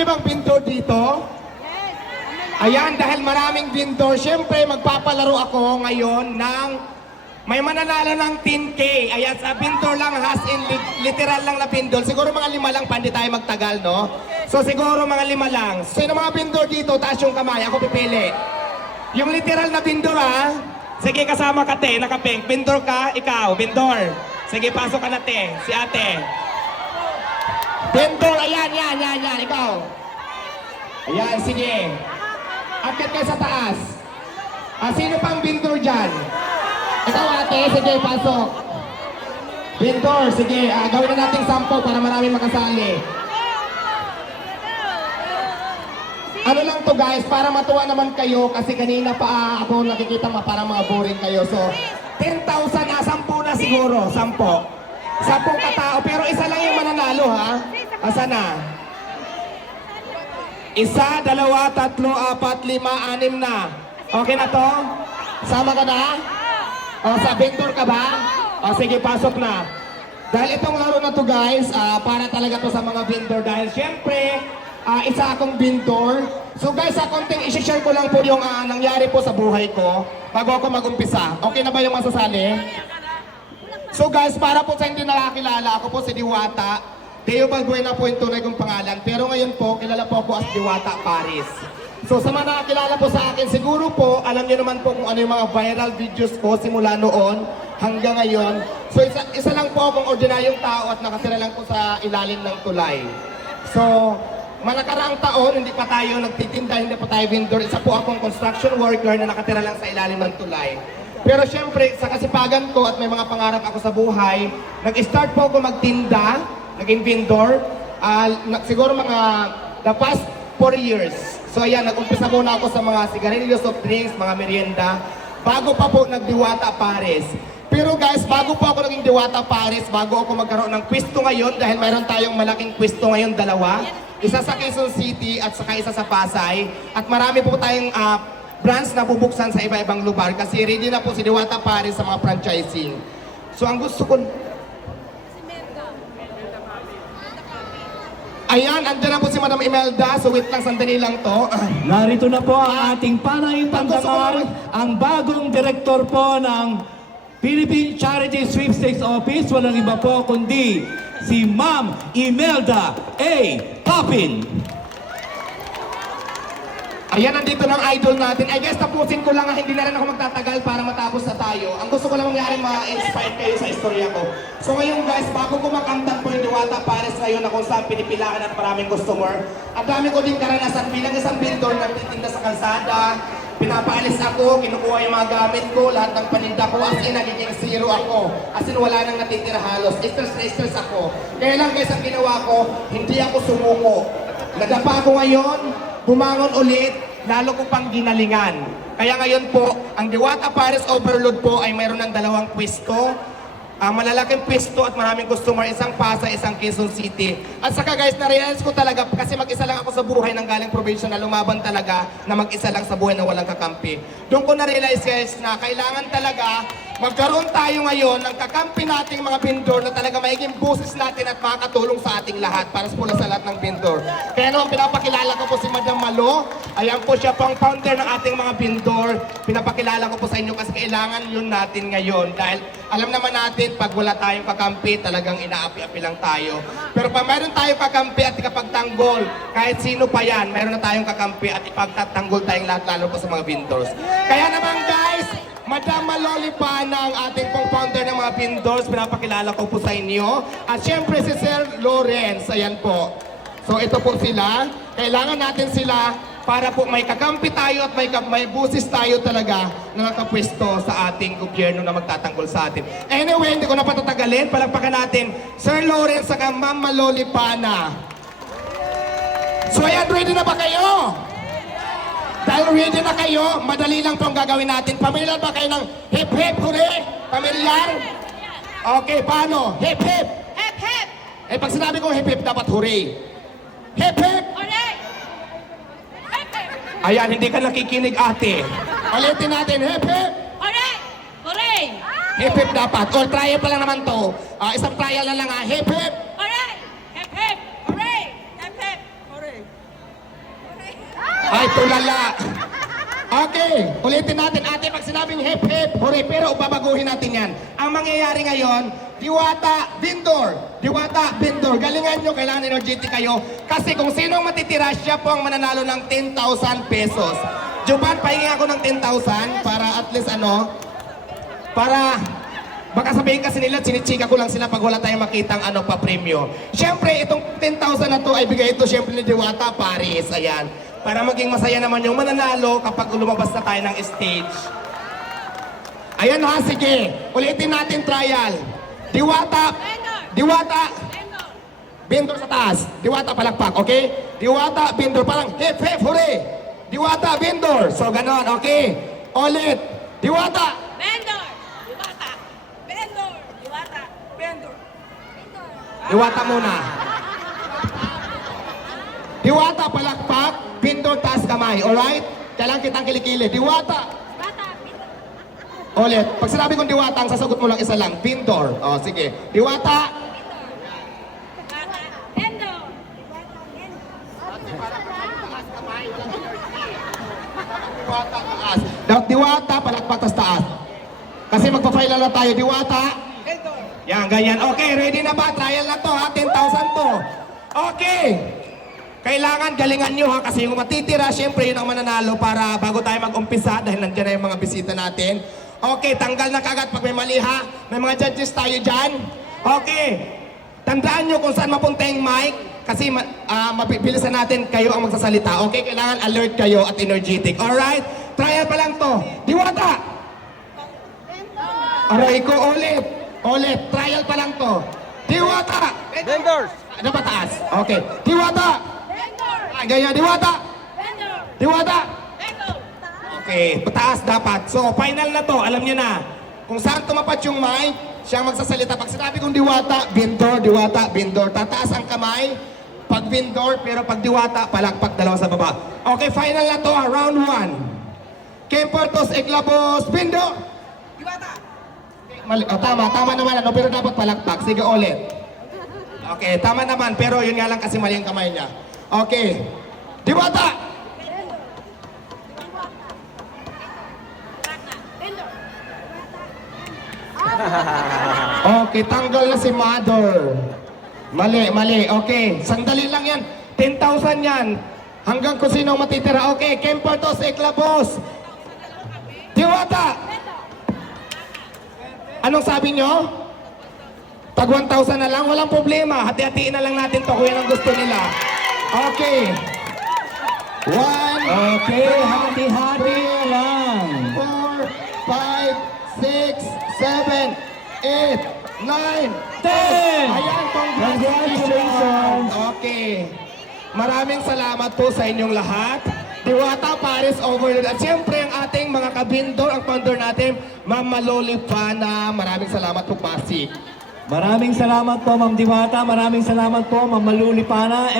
Marami bang vendor dito? Ayan, dahil maraming vendor, syempre magpapalaro ako ngayon ng may mananalo ng 10K. Ayan, sa vendor lang, has in lit- literal lang na vendor. Siguro mga lima lang, pa, hindi tayo magtagal, no? So siguro mga lima lang. Sino mga vendor dito? Taas yung kamay, ako pipili. Yung literal na vendor, ha? Sige, kasama ka, te, nakapink. Vendor ka, ikaw, vendor. Sige, pasok ka na, te, si ate. Vendor, ayan, yan, yan, yan, ikaw. Ayan, sige. Akit kayo sa taas. Ah, sino pang vendor dyan? Ikaw ate, sige, pasok. Vendor, sige, ah, gawin na natin sampo para marami makasali. Ano lang to guys, para matuwa naman kayo kasi kanina pa ah, ako nakikita ma parang mga boring kayo. So, 10,000 na, 10 na siguro, 10. 10 katao, pero isa lang yung mananalo ha. Asa na? Isa, dalawa, tatlo, apat, lima, anim na. Okay na to? Sama ka na? O, sa vendor ka ba? O, sige, pasok na. Dahil itong laro na to guys, ah, para talaga to sa mga vendor. Dahil syempre, ah, isa akong vendor. So guys, sa konting isi-share ko lang po yung ah, nangyari po sa buhay ko bago ako mag-umpisa. Okay na ba yung masasali? So guys, para po sa hindi nakakilala, ako po si Diwata. Deo Balbuena po yung tunay kong pangalan. Pero ngayon po, kilala po ako as Diwata Paris. So sa mga nakakilala po sa akin, siguro po, alam niyo naman po kung ano yung mga viral videos ko simula noon hanggang ngayon. So isa, isa lang po akong ordinaryong tao at nakatira lang po sa ilalim ng tulay. So, manakaraang taon, hindi pa tayo nagtitinda, hindi pa tayo vendor. Isa po akong construction worker na nakatira lang sa ilalim ng tulay. Pero syempre, sa kasipagan ko at may mga pangarap ako sa buhay, nag-start po ako magtinda, naging vendor. Na- siguro mga the past 4 years. So ayan, nag-umpisa muna ako sa mga sigarilyo, soft drinks, mga merienda, bago pa po nagdiwata Pares. Pero guys, bago po ako naging Diwata Paris, bago ako magkaroon ng pwesto ngayon, dahil mayroon tayong malaking pwesto ngayon, dalawa. Isa sa Quezon City at saka isa sa Pasay. At marami po tayong ah, branch na bubuksan sa iba-ibang lugar kasi ready na po si Diwata Paris sa mga franchising. So ang gusto ko... Ayan, andyan na po si Madam Imelda. So wait lang, sandali lang to. Narito na po ang ating panay pandaman, ang bagong direktor po ng Philippine Charity Sweepstakes Office. Walang iba po kundi si Ma'am Imelda A. Papin. Ayan, nandito ng idol natin. I guess tapusin ko lang, hindi na rin ako magtatagal para matapos na tayo. Ang gusto ko lang mangyari, ma-inspire kayo sa istorya ko. So ngayon guys, bago ko makamtan po yung Diwata Pares ngayon na kung saan pinipilakan at maraming customer, ang dami ko din karanasan bilang isang vendor nagtitinda sa kalsada, pinapaalis ako, kinukuha yung mga gamit ko, lahat ng paninda ko, as in, nagiging zero ako. As in, wala nang natitira halos. Stress na stress ako. Kaya lang guys, ang ginawa ko, hindi ako sumuko. Nadapa ako ngayon, bumangon ulit, lalo ko pang ginalingan. Kaya ngayon po, ang Diwata Paris Overload po ay mayroon ng dalawang pwesto. Ang malalaking pwesto at maraming customer, isang Pasay, isang Quezon City. At saka guys, na-realize ko talaga, kasi mag-isa lang ako sa buhay ng galing probinsya na lumaban talaga na mag-isa lang sa buhay na walang kakampi. Doon ko na-realize guys na kailangan talaga magkaroon tayo ngayon ng kakampi nating mga vendor na talaga maiging busis natin at makakatulong sa ating lahat para sa pula sa lahat ng vendor. Kaya naman pinapakilala ko po si Madam Malo. Ayan po siya pang founder ng ating mga vendor. Pinapakilala ko po sa inyo kasi kailangan yun natin ngayon. Dahil alam naman natin, pag wala tayong kakampi, talagang inaapi-api lang tayo. Pero pag mayroon tayong kakampi at ikapagtanggol, kahit sino pa yan, mayroon na tayong kakampi at ipagtatanggol tayong lahat, lalo po sa mga vendors. Kaya naman guys, Madam Maloli pa ng ating pong founder ng mga vendors, pinapakilala ko po sa inyo. At syempre si Sir Lawrence, ayan po. So ito po sila. Kailangan natin sila para po may kakampi tayo at may, may busis tayo talaga na nakapwesto sa ating gobyerno na magtatanggol sa atin. Anyway, hindi ko na patatagalin. Palagpakan natin Sir Lawrence saka Ma'am Maloli Pana. So ayan, ready na ba kayo? Dahil ready na kayo, madali lang po ang gagawin natin. Pamilyar ba kayo ng hip hip hooray? Pamilyar? Okay, paano? Hip hip! Hep, hep! Eh pag sinabi ko hip hip, dapat hooray. Hip hip! Hooray! Hep, hep! Ayan, hindi ka nakikinig ate. Ulitin natin, hip hip! Hooray! Hooray! Hip hip dapat. Or trial pa lang naman to. Ah, isang trial na lang ha. Hip hip! Hooray! Hep, hep! Hooray! Hep, hep! Hooray! tulala. Okay, ulitin natin. Ate, pag sinabing hip hip, hooray, pero babaguhin natin yan. Ang mangyayari ngayon, Diwata, Bindor. Diwata, Bindor. Galingan nyo, kailangan energetic kayo. Kasi kung sinong matitira, siya po ang mananalo ng 10,000 pesos. Juban, pahingi ako ng 10,000 para at least ano, para baka sabihin kasi nila, sinichika ko lang sila pag wala tayong makitang ano pa premyo. Siyempre, itong 10,000 na to ay bigay ito siyempre ni Diwata Paris. Ayan. Para maging masaya naman yung mananalo kapag lumabas na tayo ng stage. Ayan ha, sige. Ulitin natin trial. Diwata. Diwata. Bindor sa taas. Diwata palakpak, okay? Diwata, Bindor. Parang hip, hip, hooray! Diwata, Bindor. So, ganon, okay? Ulit. Diwata, Vendor. Diwata. Vendor. Diwata. Vendor. Diwata muna. Diwata, palakpak. Bindor, taas kamay. Alright? Kailangan kitang kilikili. Diwata. Ulit. Pag sinabi kong diwata, ang sasagot mo lang isa lang. Bindor. O, sige. Diwata. Diwata. Taas. Dapat diwata, palakpak, tas taas. Kasi magpa-file na tayo. Diwata. Yan, ganyan. Okay, ready na ba? Trial na to ha. 10,000 to. Okay. Kailangan galingan nyo ha kasi yung matitira, syempre yun ang mananalo para bago tayo mag-umpisa dahil nandiyan na yung mga bisita natin. Okay, tanggal na kagad pag may mali ha. May mga judges tayo dyan. Okay. Tandaan nyo kung saan mapunta yung mic kasi ma- ah, mabibilisan natin kayo ang magsasalita. Okay, kailangan alert kayo at energetic. Alright? Trial pa lang to. Diwata! Aray ko ulit. Ulit. Trial pa lang to. Diwata! Vendors! Ano ba taas? Okay. Diwata! Vendor. Ah, ganyan. Diwata! Vendor. Diwata! Vendor. Okay. Pataas dapat. So, final na to. Alam niyo na. Kung saan tumapat yung mic, siya ang magsasalita. Pag sinabi kong diwata, bindor, diwata, bindor. Tataas ang kamay. Pag bindor, pero pag diwata, palakpak dalawa sa baba. Okay, final na to. Round 1. Kemportos, Eklabos, bindor! Diwata. Mali, oh, tama, tama naman ano, pero dapat palakpak. Sige ulit. Okay, tama naman, pero yun nga lang kasi mali ang kamay niya. Okay. Diwata! Vendor. Okay, tanggal na si Mother. Mali, mali. Okay, sandali lang yan. 10,000 yan. Hanggang kung sino matitira. Okay, Kemportos, Eklabos. Diwata! Anong sabi nyo? Pag 1,000 na lang, walang problema. Hati-hatiin na lang natin to kung yan ang gusto nila. Okay. One, Okay, hati-hati lang. four, five, six, seven, eight, nine, Ten! Ayan, congratulations! Okay. Maraming salamat po sa inyong lahat. Diwata Paris Overload. At siyempre ang ating mga kabindor, ang founder natin, Ma'am Maloli Pana. Maraming salamat po, Pasik. Maraming salamat po, Ma'am Diwata. Maraming salamat po, Ma'am Malulipana.